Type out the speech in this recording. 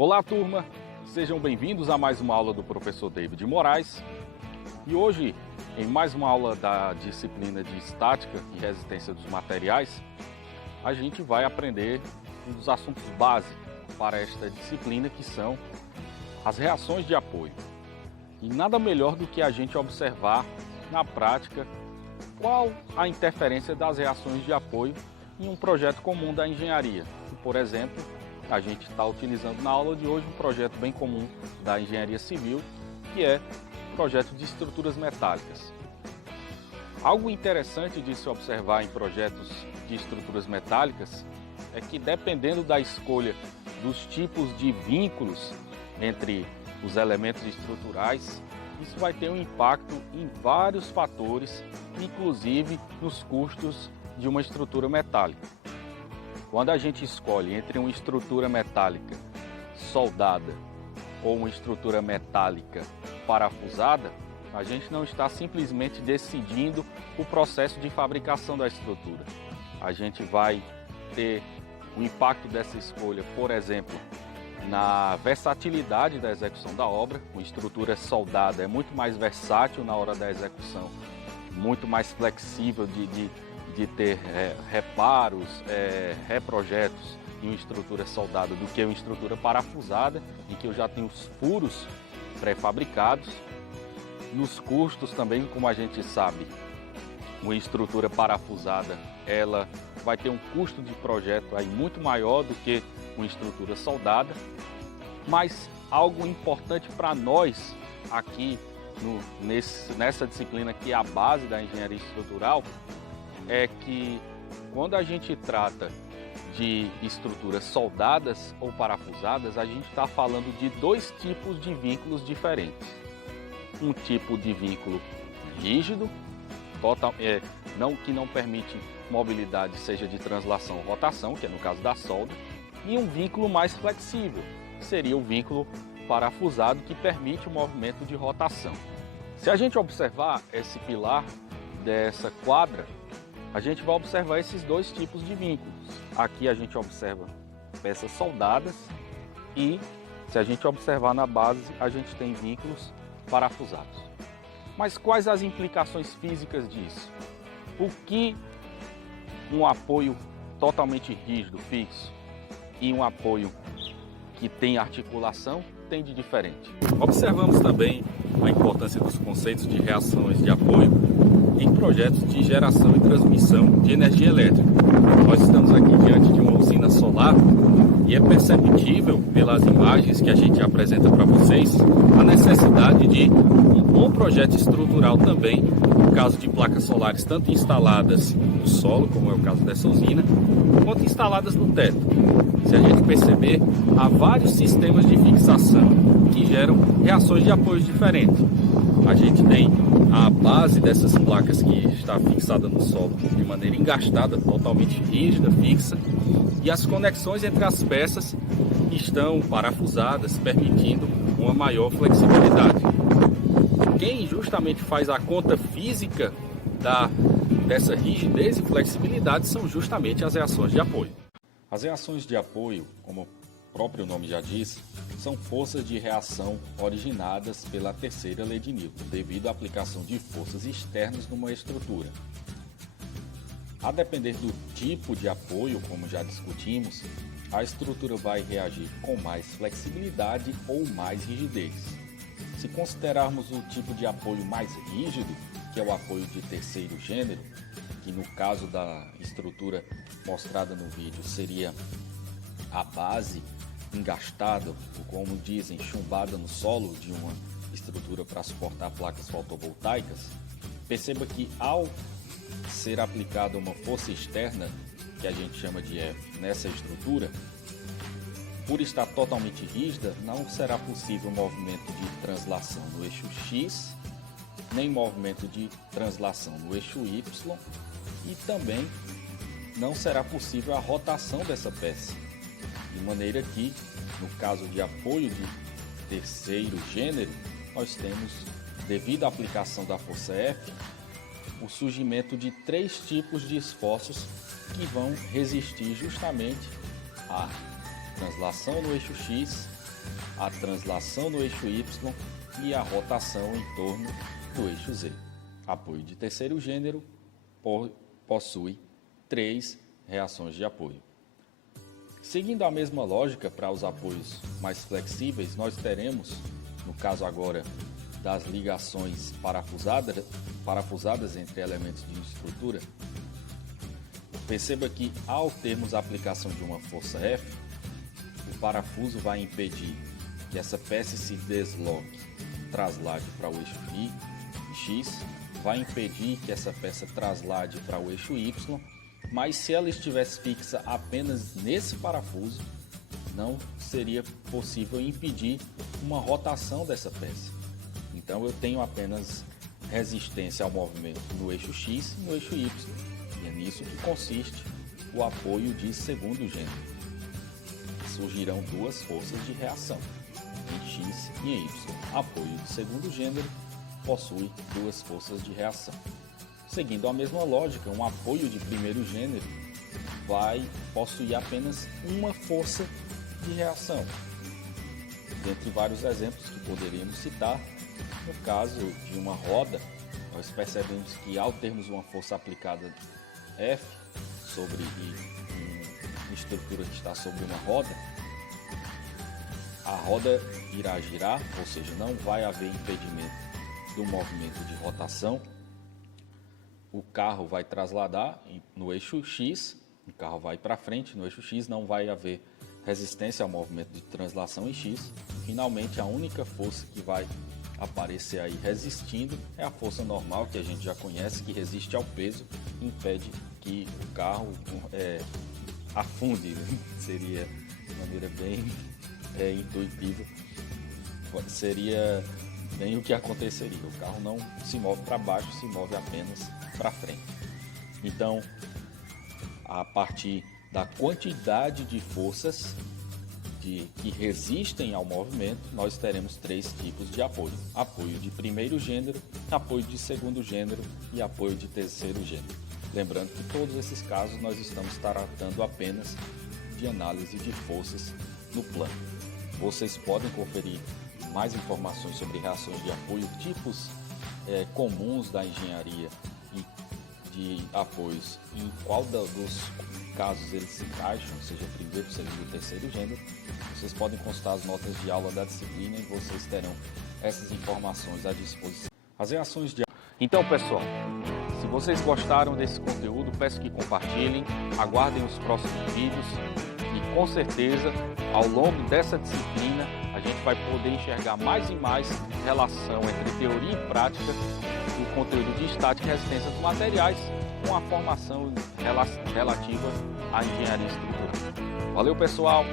Olá, turma! Sejam bem-vindos a mais uma aula do professor David Moraes. E hoje, em mais uma aula da disciplina de Estática e Resistência dos Materiais, a gente vai aprender um dos assuntos básicos para esta disciplina, que são as reações de apoio. E nada melhor do que a gente observar na prática qual a interferência das reações de apoio em um projeto comum da engenharia. Por exemplo, a gente está utilizando na aula de hoje um projeto bem comum da engenharia civil, que é o projeto de estruturas metálicas. Algo interessante de se observar em projetos de estruturas metálicas é que, dependendo da escolha dos tipos de vínculos entre os elementos estruturais, isso vai ter um impacto em vários fatores, inclusive nos custos de uma estrutura metálica. Quando a gente escolhe entre uma estrutura metálica soldada ou uma estrutura metálica parafusada, a gente não está simplesmente decidindo o processo de fabricação da estrutura. A gente vai ter o impacto dessa escolha, por exemplo, na versatilidade da execução da obra. Uma estrutura soldada é muito mais versátil na hora da execução, muito mais flexível de ter reparos, reprojetos em uma estrutura soldada do que uma estrutura parafusada, em que eu já tenho os furos pré-fabricados. Nos custos também, como a gente sabe, uma estrutura parafusada ela vai ter um custo de projeto aí muito maior do que uma estrutura soldada. Mas algo importante para nós aqui nessa disciplina, que é a base da engenharia estrutural, é que quando a gente trata de estruturas soldadas ou parafusadas, a gente está falando de dois tipos de vínculos diferentes. Um tipo de vínculo rígido, que não permite mobilidade, seja de translação ou rotação, que é no caso da solda, e um vínculo mais flexível, que seria o vínculo parafusado, que permite o movimento de rotação. Se a gente observar esse pilar dessa quadra, a gente vai observar esses dois tipos de vínculos. Aqui a gente observa peças soldadas e, se a gente observar na base, a gente tem vínculos parafusados. Mas quais as implicações físicas disso? O que um apoio totalmente rígido, fixo, e um apoio que tem articulação tem de diferente? Observamos também a importância dos conceitos de reações de apoio em projetos de geração e transmissão de energia elétrica. Nós estamos aqui diante de uma usina solar e é perceptível pelas imagens que a gente apresenta para vocês a necessidade de um bom projeto estrutural também, no caso de placas solares tanto instaladas no solo, como é o caso dessa usina, quanto instaladas no teto. Se a gente perceber, há vários sistemas de fixação que geram reações de apoio diferentes. A gente tem a base dessas placas, que está fixada no solo de maneira engastada, totalmente rígida, fixa, e as conexões entre as peças estão parafusadas, permitindo uma maior flexibilidade. Quem justamente faz a conta física dessa rigidez e flexibilidade são justamente as reações de apoio. As reações de apoio, como o próprio nome já diz, são forças de reação originadas pela terceira lei de Newton, devido à aplicação de forças externas numa estrutura. A depender do tipo de apoio, como já discutimos, a estrutura vai reagir com mais flexibilidade ou mais rigidez. Se considerarmos o tipo de apoio mais rígido, que é o apoio de terceiro gênero, que no caso da estrutura mostrada no vídeo seria a base engastada, ou como dizem, chumbada no solo de uma estrutura para suportar placas fotovoltaicas, perceba que ao ser aplicada uma força externa, que a gente chama de F, nessa estrutura, por estar totalmente rígida, não será possível movimento de translação no eixo X, nem movimento de translação no eixo Y, e também não será possível a rotação dessa peça. De maneira que, no caso de apoio de terceiro gênero, nós temos, devido à aplicação da força F, o surgimento de três tipos de esforços que vão resistir justamente à translação no eixo X, a translação no eixo Y e a rotação em torno do eixo Z. Apoio de terceiro gênero possui 3 reações de apoio. Seguindo a mesma lógica para os apoios mais flexíveis, nós teremos, no caso agora das ligações parafusadas entre elementos de estrutura, perceba que ao termos a aplicação de uma força F, o parafuso vai impedir que essa peça se desloque, traslade para o eixo X, vai impedir que essa peça traslade para o eixo Y, mas se ela estivesse fixa apenas nesse parafuso, não seria possível impedir uma rotação dessa peça. Então eu tenho apenas resistência ao movimento no eixo X e no eixo Y. E é nisso que consiste o apoio de segundo gênero. Surgirão 2 forças de reação, em X e em Y. Apoio de segundo gênero possui 2 forças de reação. Seguindo a mesma lógica, um apoio de primeiro gênero vai possuir apenas uma força de reação. Dentre vários exemplos que poderíamos citar, no caso de uma roda, nós percebemos que ao termos uma força aplicada F sobre uma estrutura que está sobre uma roda, a roda irá girar, ou seja, não vai haver impedimento do movimento de rotação. O carro vai trasladar no eixo X, o carro vai para frente no eixo X, não vai haver resistência ao movimento de translação em X. Finalmente, a única força que vai aparecer aí resistindo é a força normal, que a gente já conhece, que resiste ao peso e impede que o carro afunde. Seria de maneira bem intuitiva, seria bem o que aconteceria. O carro não se move para baixo, se move apenas para frente. Então, a partir da quantidade de forças que resistem ao movimento, nós teremos 3 tipos de apoio: apoio de primeiro gênero, apoio de segundo gênero e apoio de terceiro gênero. Lembrando que todos esses casos nós estamos tratando apenas de análise de forças no plano. Vocês podem conferir mais informações sobre reações de apoio, tipos comuns da engenharia e de apoios, e em qual dos casos eles se encaixam, seja primeiro, segundo e terceiro gênero. Vocês podem consultar as notas de aula da disciplina e vocês terão essas informações à disposição. As reações de... Então, pessoal, se vocês gostaram desse conteúdo, peço que compartilhem, aguardem os próximos vídeos e, com certeza, ao longo dessa disciplina, a gente vai poder enxergar mais e mais relação entre teoria e prática do conteúdo de estática e resistência dos materiais com a formação relativa à engenharia estrutural. Valeu, pessoal!